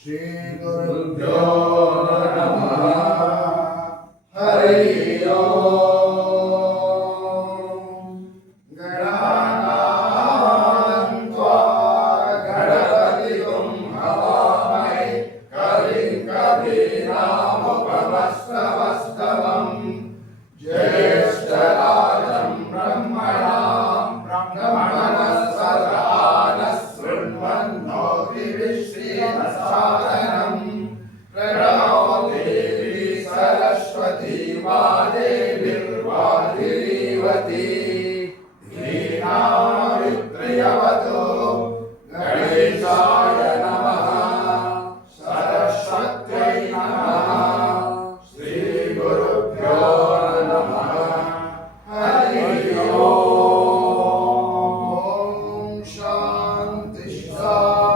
श्रीगुरुभ्यो नमः। हरि ओम्। गणानां त्वा गणपतिगुं हवामहे कविं कवीनामुपमस्तवस्तवम् ज्येष्ठराजं ब्रह्मणां ब्रह्मणस्पदा शृण्वन्नोतिभिश्रीदसादनम् प्रणो देवी सरस्वती वादेवीर्वादिनीवती धीनामित्रियवतु गणेशाय नमः सरस्वत्यै नमः श्रीगुरुभ्यो नमः हरि ओम् शान्ति शान्ति